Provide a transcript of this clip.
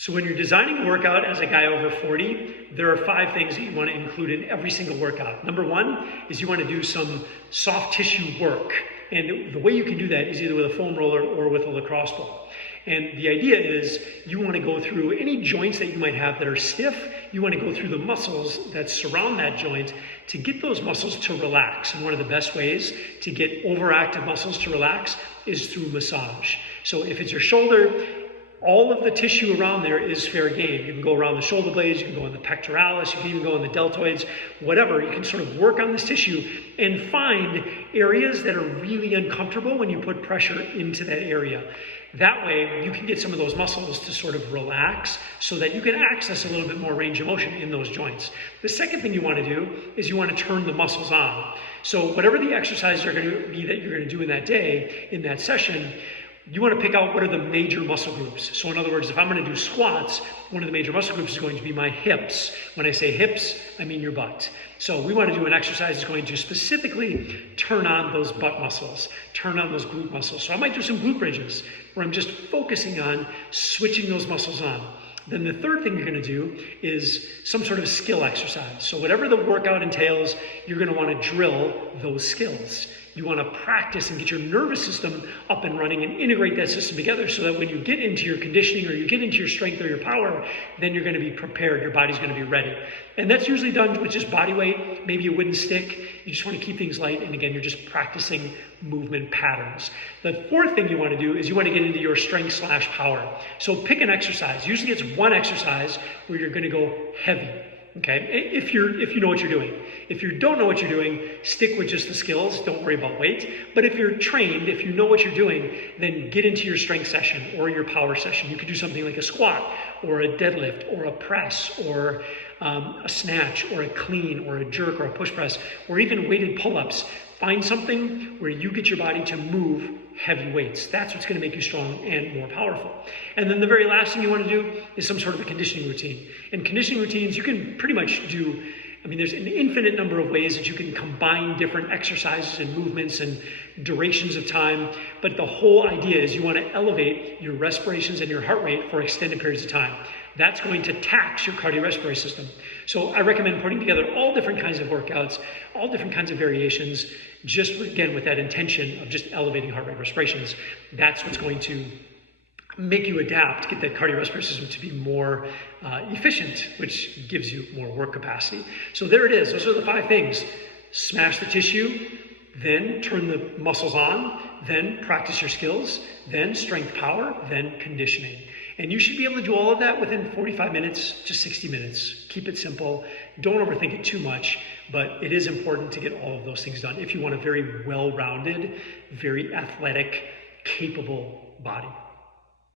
So when you're designing a workout as a guy over 40, there are 5 things that you want to include in every single workout. Number 1 is you want to do some soft tissue work. And the way you can do that is either with a foam roller or with a lacrosse ball. And the idea is you want to go through any joints that you might have that are stiff. You want to go through the muscles that surround that joint to get those muscles to relax. And one of the best ways to get overactive muscles to relax is through massage. So if it's your shoulder, all of the tissue around there is fair game. You can go around the shoulder blades, you can go on the pectoralis, you can even go on the deltoids, whatever. You can sort of work on this tissue and find areas that are really uncomfortable when you put pressure into that area. That way, you can get some of those muscles to sort of relax so that you can access a little bit more range of motion in those joints. The second thing you want to do is you want to turn the muscles on. So whatever the exercises are going to be that you're going to do in that day, in that session, you want to pick out what are the major muscle groups. So in other words, if I'm going to do squats, one of the major muscle groups is going to be my hips. When I say hips, I mean your butt. So we want to do an exercise that's going to specifically turn on those butt muscles, turn on those glute muscles. So I might do some glute bridges where I'm just focusing on switching those muscles on. Then the third thing you're going to do is some sort of skill exercise. So whatever the workout entails, you're going to want to drill those skills. You want to practice and get your nervous system up and running and integrate that system together so that when you get into your conditioning or you get into your strength or your power, then you're going to be prepared. Your body's going to be ready. And that's usually done with just body weight, maybe a wooden stick. You just want to keep things light. And again, you're just practicing movement patterns. The fourth thing you want to do is you want to get into your strength/power. So pick an exercise. Usually it's one exercise where you're going to go heavy. Okay, if you know what you're doing. If you don't know what you're doing, stick with just the skills, don't worry about weight. But if you're trained, if you know what you're doing, then get into your strength session or your power session. You could do something like a squat or a deadlift or a press or a snatch or a clean or a jerk or a push press or even weighted pull-ups. Find something where you get your body to move heavy weights. That's what's going to make you strong and more powerful. And then the very last thing you want to do is some sort of a conditioning routine. And conditioning routines, you can pretty much do, there's an infinite number of ways that you can combine different exercises and movements and durations of time. But the whole idea is you want to elevate your respirations and your heart rate for extended periods of time. That's going to tax your cardiorespiratory system. So I recommend putting together all different kinds of workouts, all different kinds of variations, just again with that intention of just elevating heart rate respirations. That's what's going to make you adapt, get that cardiorespiratory system to be more efficient, which gives you more work capacity. So there it is. Those are the 5 things. Smash the tissue, then turn the muscles on, then practice your skills, then strength power, then conditioning. And you should be able to do all of that within 45 minutes to 60 minutes. Keep it simple. Don't overthink it too much, but it is important to get all of those things done if you want a very well-rounded, very athletic, capable body.